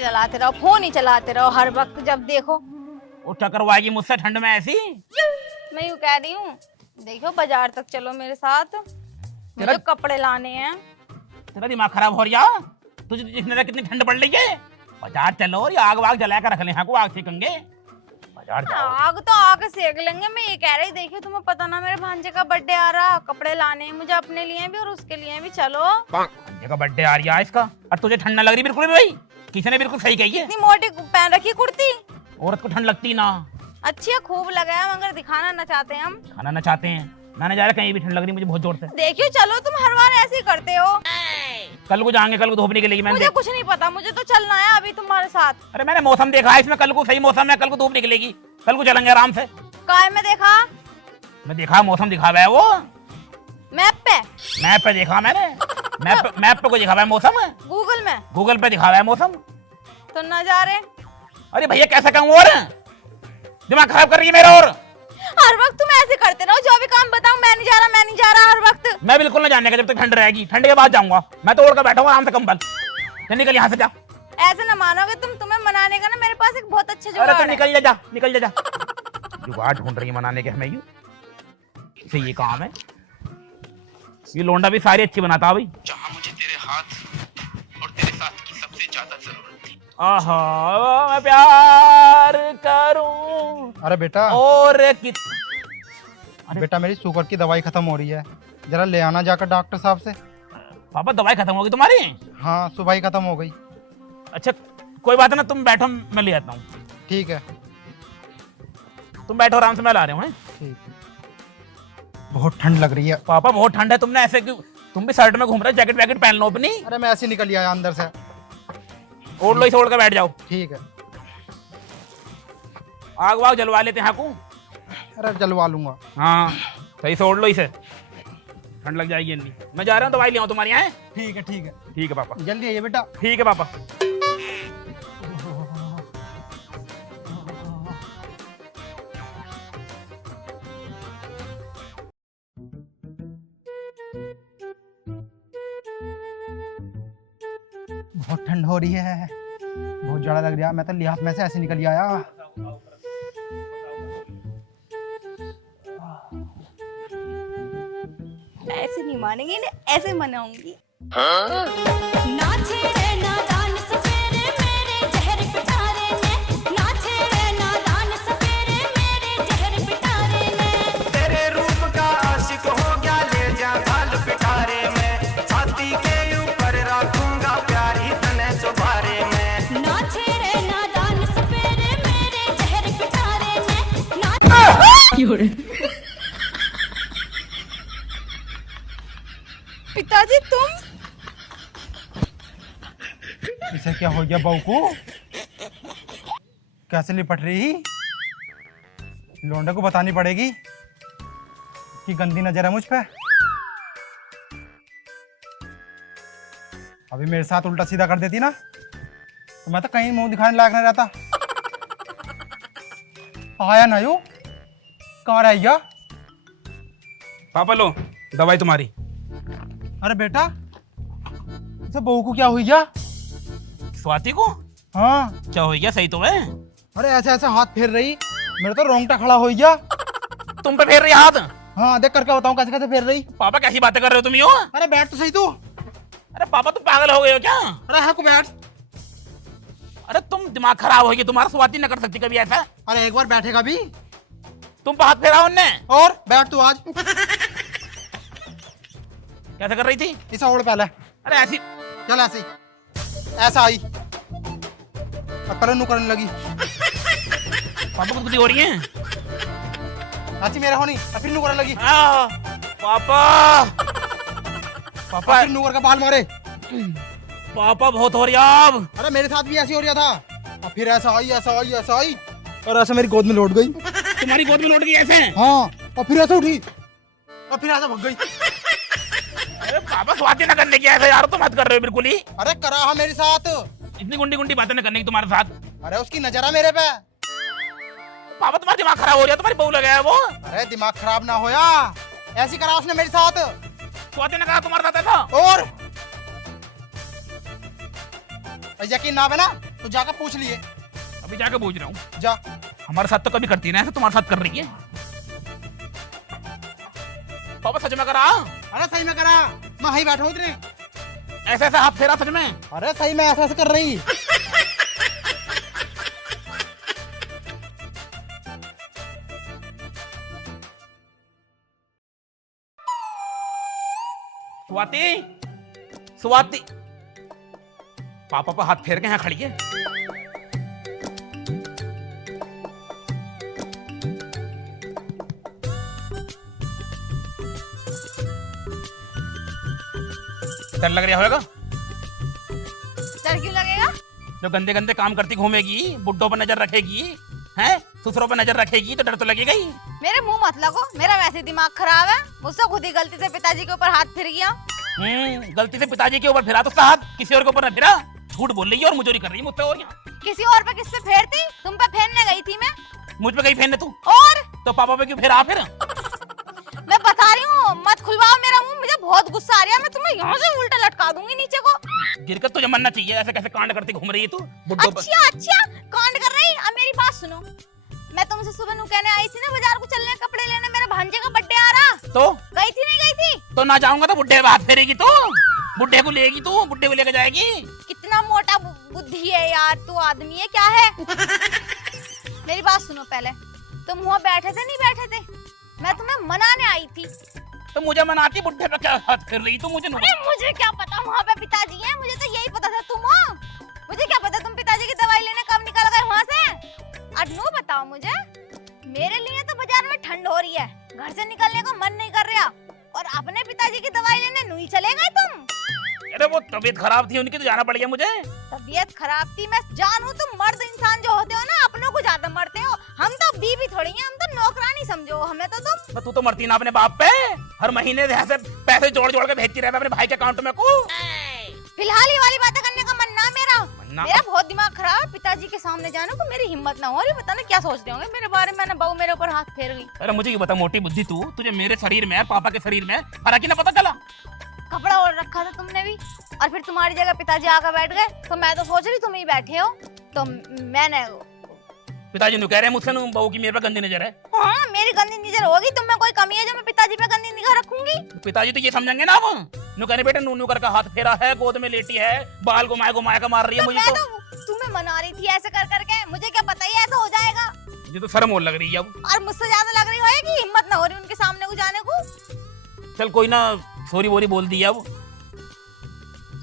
जलाते रहो, फोन ही चलाते रहो हर वक्त, जब देखो। वो क्या करवाएगी मुझसे ठंड में ऐसी? मैं यूँ कह रही हूँ, देखो बाजार तक चलो मेरे साथ, मुझे कपड़े लाने हैं। तेरा दिमाग खराब हो रहा? तुझे जिसने कितनी ठंड पड़ रही है। बाजार चलो और ये आग वाग जला कर रख ले, हाँ को आग सेकेंगे। बाजार जाओ। आग तो आग सेक लेंगे। मैं ये कह रही, देखिए तुम्हें पता ना मेरे भांजे का बर्थडे आ रहा, कपड़े लाने हैं मुझे अपने लिए भी और उसके लिए भी। चलो भांजे का बर्थडे आ रहा है इसका, और तुझे ठंड ना लग रही बिल्कुल भी? भाई किसी ने बिल्कुल सही कही है। इतनी मोटी पहन रखी कुर्ती, औरत को ठंड लगती ना। अच्छी है, खूब लगा है, मगर दिखाना ना चाहते हैं हम। खाना ना चाहते हैं, मैंने जा रहा कहीं भी ठंड लग रही मुझे बहुत जोर से। देखियो चलो, तुम हर बार ऐसे ही करते हो। कल को जाएंगे, कल को धूप निकलेगी। मुझे कुछ नहीं पता, मुझे तो चलना है अभी तुम्हारे साथ। अरे मैंने मौसम देखा है इसमें, कल को सही मौसम है, कल को धूप निकलेगी, कल को चलेंगे आराम से। काय में देखा? मैं देखा, मौसम दिखा हुआ है वो मैप पे। मैप पे देखा मैंने। मैप पे को दिखा हुआ है मौसम। गूगल में? गूगल पे दिखा हुआ है मौसम। तो न जा रहे। अरे भैया कैसे कहूँ, और दिमाग खराब कर रही है मेरा। और हर वक्त तुम ऐसे करते रहो, जो भी काम बताओ मैं नहीं जा रहा, मैं नहीं जा रहा हर वक्त। मैं बिल्कुल ना जाने का जब तक ठंड रहेगी। ठंड के बाद जाऊंगा मैं, तो ओढ़ कर बैठा हूँ आराम से कंबल। निकल यहाँ से जा। ऐसे ना मानोगे तुम, तुम्हें मनाने का ना मेरे पास एक बहुत अच्छा अरे जुगाड़ तो है। निकल जा, निकल जा। जुगाड़ ढूंढ रही है मनाने के हमें, यू इसे ये काम है। ये लोंडा भी सारी अच्छी बनाता है भाई। जहाँ मुझे तेरे हाथ और तेरे साथ की सबसे ज्यादा जरूरत थी। आहा मैं प्यार करूं। अरे बेटा, और बेटा मेरी शुगर की दवाई खत्म हो रही है, जरा ले आना जाकर डॉक्टर साहब से। पापा दवाई खत्म होगी तुम्हारी? हाँ सुबह ही खत्म हो गई। अच्छा कोई बात ना, तुम बैठो मैं ले आता हूँ। ठीक है। तुम बैठो आराम से, मैं ला रहा हूँ। ठीक है। बहुत ठंड लग रही है। पापा बहुत ठंड है, तुमने ऐसे क्यों? तुम भी शर्ट में घूम रहे हो, जैकेट वैकेट पहन लो अपनी। अरे मैं ऐसे ही निकल आया अंदर से। ओढ़ लो, इसे ओढ़ कर बैठ जाओ। ठीक है। आग वाग जलवा लेते हैं हाँ को। अरे जलवा लूंगा। हाँ सही से ओढ़ लो इसे, ठंड लग जाएगी नहीं। मैं जा रहा हूँ, दवाई ले आऊँ तुम्हारी यहाँ। ठीक है ठीक है। ठीक है पापा। जल्दी आइए बेटा। ठीक है पापा। बहुत ठंड हो रही है, बहुत ज्यादा लग रहा है। मैं तो लिहाफ में से ऐसे निकल आया। ऐसे नहीं मानेंगे ना, ऐसे मनाऊंगी। तेरे रूप का आशिक हो गया, ले जा बाल पिटारे में, छाती के ऊपर रखूंगा प्यारी तने चौबारे में। पिताजी तुम? इसे क्या हो गया बहू को? कैसे लिपट रही? लौंडे को बतानी पड़ेगी कि गंदी नजर है मुझ पे। अभी मेरे साथ उल्टा सीधा कर देती ना, तो मैं तो कहीं मुंह दिखाने लायक नहीं रहता। आया ना यू, कहाँ रह गया? पापा लो दवाई तुम्हारी। अरे बेटा, इसे बहू को क्या हुई क्या? स्वाति को हाँ। क्या हो गया? सही तो है। अरे ऐसे ऐसे हाथ फेर रही, मेरा तो रोंगटा खड़ा हो गया। तुम पे फेर रही हाथ? हाँ देख करके बताऊं कैसे कैसे फेर रही। पापा कैसी बातें कर रहे हो तुम? यो अरे बैठ तो सही तू। अरे पापा तुम पागल हो गए हो क्या? अरे हाँ को बैठ। अरे तुम दिमाग खराब हो गया तुम्हारा। स्वाति न कर सकती कभी ऐसा। अरे एक बार बैठेगा भी। तुम पे हाथ फेरा उनने। और बैठ तू आज। कैसे कर रही थी? इसे ओढ़ पहले। अरे ऐसी चल ऐसे ही। ऐसा आई अब पहले नू करने लगी। पापा को हो रही है। अच्छी मेरे होनी अब फिर नू करने लगी। पापा पापा फिर नू करके बाल मारे। पापा बहुत हो रही है अब। अरे मेरे साथ भी ऐसे हो रहा था। अब फिर ऐसा आई ऐसा आई ऐसा आई और ऐसे मेरी गोद में लौट गई। तुम्हारी गोद में लौट गई ऐसे? हाँ और फिर ऐसे उठी और फिर ऐसे भग गई। अरे पापा स्वाति न करने की ऐसे यार, तुम मत कर रहे हो बिल्कुल ही। अरे करा है मेरे साथ। इतनी गुंडी गुंडी बातें न करने की तुम्हारे साथ। अरे उसकी नजर है मेरे पे। पापा तुम्हारा दिमाग खराब हो गया, तुम्हारी बहू लगा है वो। अरे दिमाग खराब ना होया, ऐसी करा उसने मेरे साथ। स्वाति ने कहा तुम्हारे साथ ऐसा। और यकीन ना बना तो जाकर पूछ लिए। अभी जाके पूछ रहा हूँ। जा। हमारे साथ तो कभी करती ना ऐसे, तुम्हारे साथ कर रही है। पापा सच में करा? अरे सही में करा, मैं वहीं बैठा हूँ इतने। ऐसे ऐसे हाथ फेरा सच में? अरे सही में ऐसा ऐसे कर रही। स्वाति, स्वाति, पापा पर हाथ फेर के यहाँ खड़ी है। डर लग रहा होगा? डर क्यों लगेगा? जो गंदे गंदे काम करती घूमेगी, बुड्ढों पर नजर रखेगी, हैं, ससुरों पर नजर रखेगी, तो डर तो लगेगा ही। मेरे मुंह मत लगो, मेरा वैसे दिमाग खराब है। मुझसे खुद ही गलती से पिताजी के ऊपर हाथ फिर गया। गलती से पिताजी के ऊपर फिरा तो उसका हाथ, किसी और के ऊपर न फिरा। झूठ बोल रही है और मुझोरी कर रही है मुझसे। और यहाँ किसी और पे किस पे फेरती? तुम पे फेरने गई थी मैं। मुझ पे कहीं फेरने तू? और तो पापा पे क्यों फेरा फिर? मैं बता रही हूँ, मत खुलवाओ मेरा मुंह, मुझे बहुत गुस्सा आ रहा है। मैं तुम्हें यहाँ से उल्टा लटका दूंगी नीचे को। गिरकर तुझे मरना चाहिए। ऐसे कैसे कांड करती घूम रही है तू बुड्ढों पर? अच्छा कांड कर रही। अब मेरी बात सुनो, मैं तुमसे सुबह नु कहने आई थी ना बाजार को चलने, कपड़े लेने, मेरे भांजे का बर्थडे आ रहा। तो गई थी नहीं गई थी? तो ना जाऊंगा तो बुड्ढे पे हाथ फेरेगी तू? बुड्ढे को लेगी तू? बुड्ढे को लेकर जाएगी? कितना मोटा बुद्धि है यार, तू आदमी है क्या है? मेरी बात सुनो पहले, तुम वहाँ बैठे थे नहीं बैठे थे? मैं तुम्हें मनाने आई थी। तो मुझे मनाती, बुड्ढे पे क्या हाथ फेर रही तू? अरे मुझे क्या पता वहाँ पे पिताजी हैं, मुझे तो यही पता था तुम हो। मुझे क्या पता तुम पिताजी की दवाई लेने कब निकल गए वहाँ से। अनु बताओ मुझे, मेरे लिए तो बाजार में ठंड हो रही है, घर से निकलने का मन नहीं कर रहा, और अपने पिताजी की दवाई लेने नहीं चले गए तुम। अरे वो तबीयत खराब थी उनकी, तो जाना पड़ गया मुझे। तबीयत खराब थी, मैं जानू। तुम मर्द इंसान जो होते हो ना, अपनों को ज्यादा मरते हो। हम तो बीवी थोड़ी हैं, हम तो नौकरानी समझो हमें तो तुम। तो तू तो मरती ना अपने बाप पे। हर महीने ऐसे पैसे जोड़ जोड़ के भेजती रहता अपने भाई के अकाउंट में को। फिलहाल ये वाली बातें करने का मन ना मेरा। मन्ना? मेरा बहुत दिमाग खराब है, पिताजी के सामने जाने को मेरी हिम्मत ना हो रही। पता नहीं क्या सोच रहे होंगे मेरे बारे में ना, बहू मेरे ऊपर हाथ फेर गई। अरे मुझे ये बता, मोटी बुद्धि तू, तुझे मेरे शरीर में पापा के शरीर में फर्क ही ना पता चला? कपड़ा ओढ़ रखा था तुमने भी, और फिर तुम्हारी जगह पिताजी आकर बैठ गए, तो मैं तो सोच रही तुम ही बैठे हो। तो मैंने पिताजी नु कह रहे हैं मुझसे नु बहू की मेरे पे गंदी नजर है। हाँ मेरी गंदी नजर होगी, तुम में कोई कमी है जो मैं पिताजी पे गंदी निगाह रखूंगी? पिताजी तो ये समझेंगे ना अब। नु कहने बेटे नूनू करके हाथ फेरा है, गोद में लेटी है, बाल घुमाए घुमाए का मार रही है। तो मुझे मैं तो तो तुम्हें मना रही थी ऐसे कर करके, मुझे क्या पता ही ऐसा हो जाएगा। मुझे तो शर्म और लग रही है अब। और मुझसे ज्यादा लग रही है कि हिम्मत ना हो रही उनके सामने को जाने को। चल कोई ना, सॉरी वोरी बोल दी अब।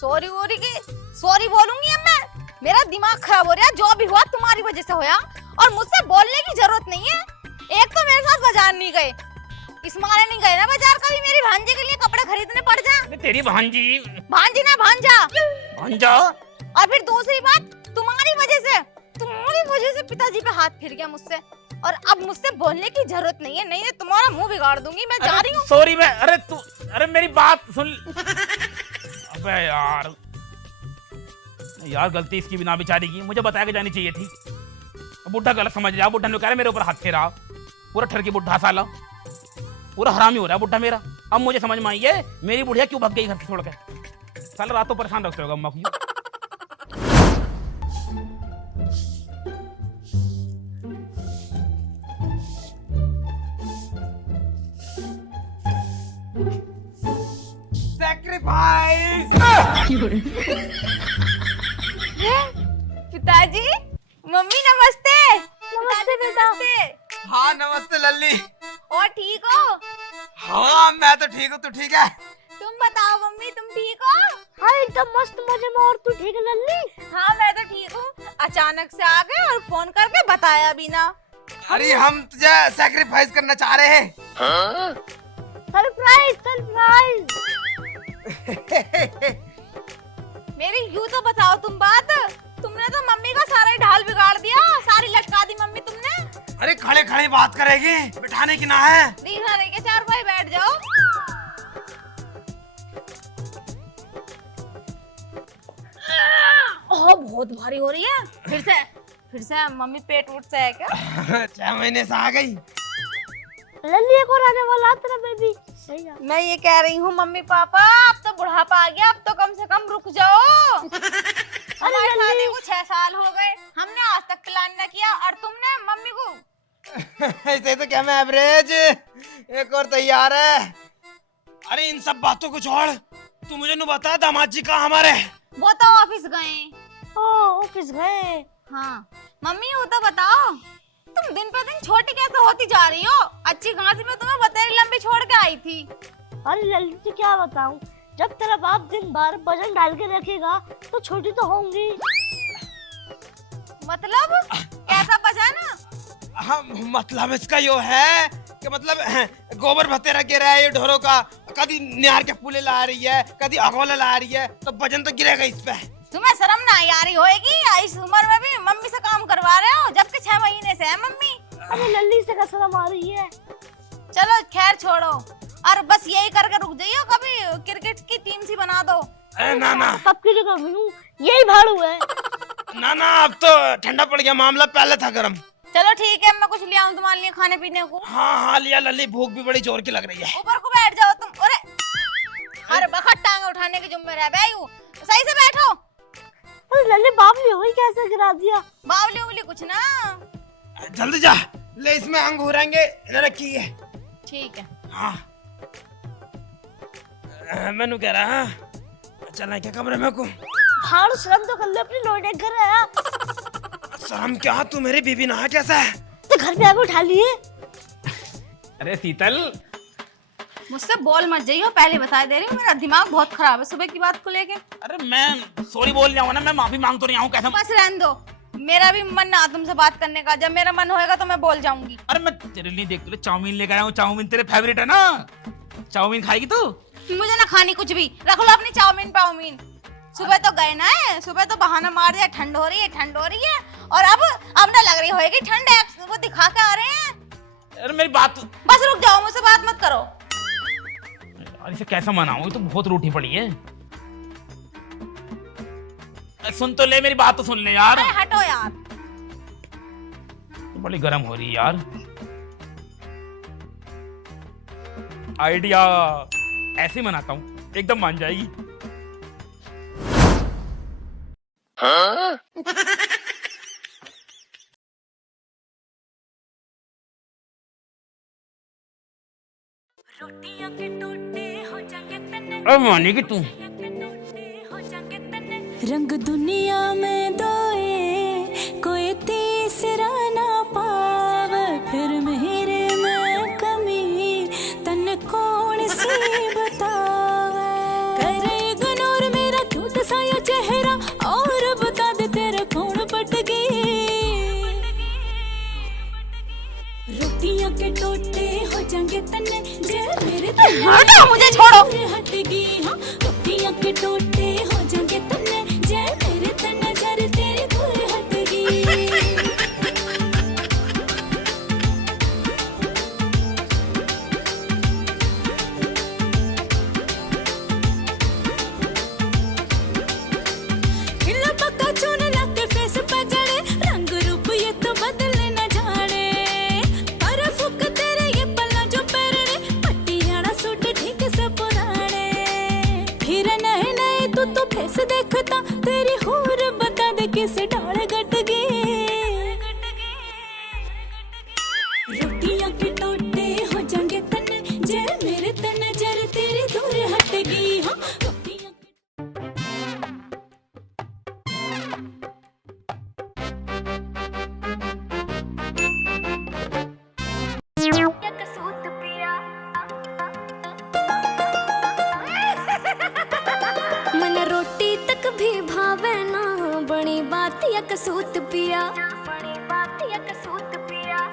सॉरी वोरी की सॉरी बोलूंगी अब मैं? मेरा दिमाग खराब हो रहा है, जो भी हुआ तुम्हारी वजह से होया, और मुझसे बोलने की जरूरत नहीं है। एक तो मेरे साथ बाजार नहीं गए, इस मारे नहीं गए ना बाजार, कभी मेरी भांजे के लिए कपड़े खरीदने पड़ जाए। तेरी भांजी? भांजी ना भांजा। भांजा? और फिर दूसरी बात, तुम्हारी वजह से पिताजी पे हाथ फिर गया मुझसे, और अब मुझसे बोलने की जरूरत नहीं है, नहीं है तुम्हारा मुंह बिगाड़ दूंगी। मैं जा रही हूँ। सॉरी मैं, अरे तू, अरे मेरी बात सुन। अबे यार, यार गलती इसकी बिना बेचारी की, मुझे बताया के जानी चाहिए थी। बुढ़ा गलत समझ रहा, बुढ़ा ने कह रहा मेरे ऊपर हाथ फेरा, पूरा ठरकी बुढ़ा साला, पूरा हरामी हो रहा है बुढ़ा मेरा। अब मुझे समझ में आई है मेरी बुढ़िया क्यों भाग गई घर से छोड़ के। साला रातों परेशान रखते होगा अम्मा को। सैक्रिफाइस। पिताजी, मम्मी नमस्ते। नमस्ते बेटा। हाँ नमस्ते लल्ली। और ठीक हो? हाँ मैं तो ठीक हूँ, तू ठीक है? तुम बताओ मम्मी, तुम ठीक हो? हाँ एकदम मस्त मजे में। और तू ठीक है लल्ली? हाँ मैं तो ठीक हूँ। अचानक से आ गए और फोन करके बताया भी ना। अरे हम तुझे सैक्रिफाइस करना चाह रहे हैं। Surprise surprise. मेरी यूं तो बताओ तुम बात, तुमने तो मम्मी का सारा ढाल बिगाड़ दिया, सारी लटका दी मम्मी तुमने। अरे खड़े खड़े बात करेगी, बिठाने की ना है। दीना रह के चार भाई बैठ जाओ। ओह बहुत भारी हो रही है। फिर से मम्मी पेट उठ से है क्या? 6 महीने से आ गई। लल्ली एक और आने वाला तेरा बेबी। सही है। मैं ये कह रही हूँ मम्मी पापा, अब तो बुढ़ापा आ गया, अब तो कम से कम रुक जाओ। हमारी शादी को 6 साल हो गए, हमने आज तक प्लान न किया और तुमने मम्मी को ऐसे तो क्या मैं एवरेज एक और तैयार है। अरे इन सब बातों को छोड़, तू मुझे नु बता दामाद जी कहाँ हमारे? वो तो ऑफिस गए। ऑफिस गए। हाँ मम्मी वो तो बताओ, तुम दिन पे दिन छोटी कैसे होती जा रही हो? अच्छी खासी में तुम्हें बतेरी लंबी छोड़ के आई थी। अरे ललित जी क्या बताऊं, जब तेरा बाप दिन भर वजन डाल के रखेगा तो छोटी तो होंगी। मतलब कैसा बचाना? हाँ मतलब इसका यो है कि मतलब गोबर भतेरा गिरा है ये ढोरों का, कभी निहार के फूले ला रही है, कभी अगोला ला रही है, तो वजन तो गिरेगा इस पे। तुम्हें शर्म ना आ रही होएगी? इस उम्र में भी मम्मी से काम करवा रहे हो, जबकि 6 महीने से है मम्मी। अरे लल्ली से का शर्म आ रही है। चलो खैर छोड़ो, और बस यही करके रुक जाइयो, कभी क्रिकेट की टीम सी बना दो। ना ना कब की जगह बनूं, यही भाड़ू है। ना ना अब तो ठंडा पड़ गया मामला, पहले था गर्म। चलो ठीक है, मैं कुछ ले आऊं तुम्हारे लिए खाने पीने को। हाँ हाँ लिया लल्ली, भूख भी बड़ी जोर की लग रही है। ऊपर को बैठ जाओ तुम। अरे हर वक्त टांग उठाने की जिम्मेदारी है बेयू, सही से बैठो। अरे लल्ली बावली हो गई, कैसे गिरा दिया? बावली उवली कुछ ना। जल्दी जा, ले इसमें अंगूरेंगे रखी है। ठीक है। हाँ मैनू कह रहा चलना क्या कमरे में को? भाड़ शर्म तो कर ले, अपनी लोटे घर आया। शर्म क्या, तू मेरी बीबी ना है कैसा है? तो घर पे आके उठा लिए। अरे शीतल, मुझसे बोल मत जाइयो, पहले बता दे रही हूँ, मेरा दिमाग बहुत खराब है सुबह की बात को लेके। अरे मैं सॉरी बोल रहा हूँ ना, मैं माफी मांग तो नहीं आऊँ कैसे? बस रहने दो, मेरा भी मन ना तुमसे बात करने का, जब मेरा मन होएगा तो मैं बोल जाऊंगी। अरे मैं तेरे लिए देख, तुझे चाउमीन लेकर आया हूँ, चाउमीन तेरे फेवरेट है ना, चाउमीन खाएगी तू? मुझे ना खानी कुछ भी, रख लो अपनी चाउमीन पाउमीन। सुबह तो गए ना है, सुबह तो बहाना मार दिया, ठंड हो रही है ठंड हो रही है, और अब ना लग रही होएगी ठंड है, वो दिखा के आ रहे हैं। अरे मेरी बात, बस रुक जाओ, मुझसे बात मत करो। अरे इसे कैसा मनाऊं, ये तो बहुत रूठी पड़ी है। सुन तो ले, मेरी बात तो सुन ले यार। अरे हटो यार, तो बड़ी गर्म हो रही है यार। आइडिया ऐसे मनाता हूँ, एकदम मान जाएगी। अब मानेगी तू? रंग दुनिया में दोए कोई तीसरा ना पावे, फिर मेरे में कमी तन कौन सी बतावे। करे इग्नोर मेरा क्यूट सा ये चेहरा, और बता दे तेरे कौन पट गई। रोटियां के टोटे हो जाएंगे तन्ने, जे मेरे हटो, मुझे छोड़ो। हट गई। हाँ रोटियां के टोटे हो जाएंगे तन्ने, जे मेरे तन्ने जर तेरे दूर हट गई। खिला पक्का चून लाके फेस पे जड़े, रंग रूप ये तो बदले न जाने। पर फुक तेरे ये पल्ला जो पैरने, पट्टियाड़ा सूट ठीक से पुराने। फिर नहीं नहीं तू तो फेस देखता, तेरी हूर बता दे किस डाल गट गई। रोटियां के टोटे हो जाएंगे तन्ने, जे मेरे तन्ने जर तेरी दूर हट गई। हाँ रोटियां मन रोटी तक भी भावे ना, बड़ी बात या कसूत पिया।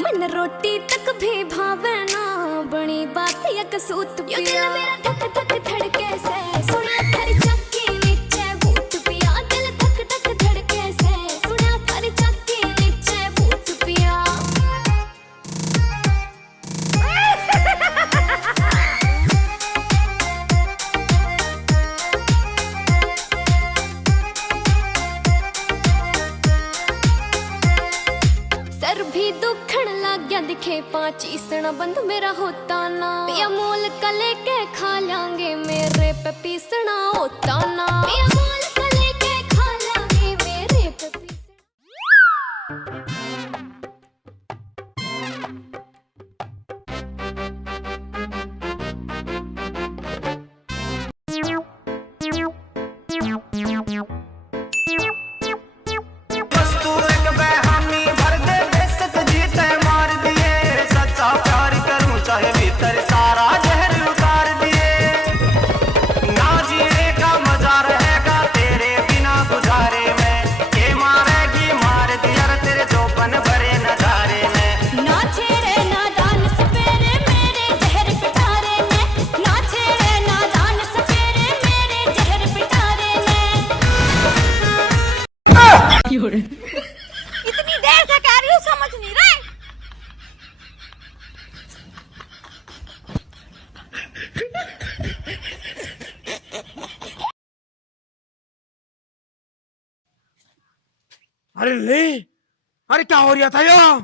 मन रोटी तक भी भावे ना, बड़ी बात या कसूत पिया। दिल मेरा धक धक धड़के से, सुना थारी चक्की नीचे भूत पिया। दिल धक धक धड़के से, सुना थारी चक्की नीचे भूत पिया। सर भी दुखण लग गया दिखे पाँच ईसना बंद मेरा होता ना। पिया मोल का लेके खा लांगे, मेरे पे पीसना होता ना। पिया मोल का लेके खा लांगे, इतनी देर से कह रही हूँ, समझ नहीं रहे। अरे ले, अरे क्या हो रहा था यो?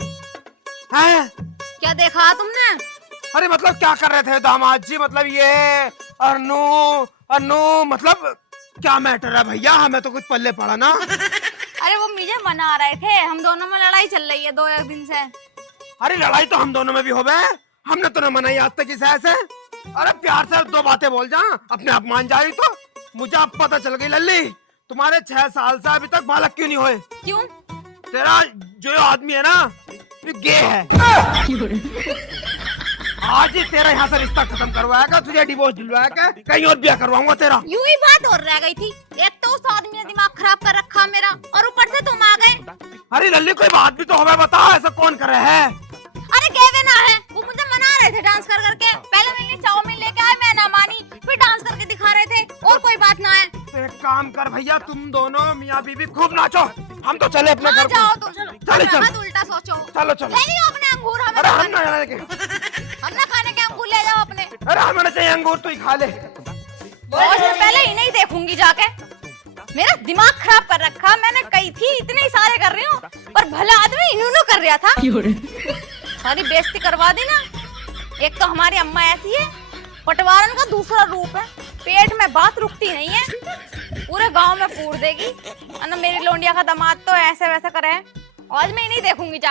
हैं? क्या देखा तुमने? अरे मतलब क्या कर रहे थे दामाद जी? मतलब ये अनु अनु मतलब क्या मैटर है भैया? हमें तो कुछ पल्ले पड़ा ना। अरे वो मुझे मना रहे थे, हम दोनों में लड़ाई चल रही है 2-1 दिन से। अरे लड़ाई तो हम दोनों में भी हो गए, हमने तो न मनाई आज तक इस ऐसे। अरे प्यार से 2 बातें बोल जा, अपने आप मान जा रही तो। मुझे अब पता चल गई लल्ली, तुम्हारे 6 साल से अभी तक बालक क्यों नहीं हुए? क्यों? तेरा जो आदमी है ना, ये गे है। आज ही तेरा यहाँ से रिश्ता खत्म करवाएगा, तुझे डिवोर्स दिलवाएगा, कहीं और ब्याह करवाऊंगा तेरा। यूं ही बात और रह गई थी। एक तो उस आदमी ने दिमाग खराब कर रखा मेरा, और ऊपर से तुम आ गए। अरे लल्ली कोई बात भी तो हमें बता, ऐसा कौन करे है? अरे गेवे ना है, वो मुझे मना रहे थे डांस कर करके। पहले मेरे लिए चाउमीन लेके आए, मैं ना मानी, फिर डांस करके दिखा रहे थे, और कोई बात ना है। तो एक काम कर भैया, तुम दोनों मियाँ बीवी खूब नाचो, हम तो चले अपने घर जाओ को। तुम, चलो, चलो। मत उल्टा सोचो। चलो चलो। ले लियो अपने अंगूर, हमें अरे ना हम खाने। ना लेके, हम ना खाने के अंगूर ले जाओ अपने। अरे हमें चाहिए अंगूर, तू ही खा ले। और से पहले इन्हें देखूंगी जाके। मेरा दिमाग खराब कर रखा, मैंने कही थी इतने सारे कर रही हूँ, पर भला आदमी इन्होंने कर रहा था। सारी बेइज्जती करवा दी ना। एक तो हमारी अम्मा ऐसी है, पटवारन का दूसरा रूप है, पेट में बात रुकती नहीं है, पूरे गांव में पूर देगी। और ना मेरी लोंडिया का दामाद तो ऐसे वैसे करे है। आज मैं इन्हें देखूंगी जाके।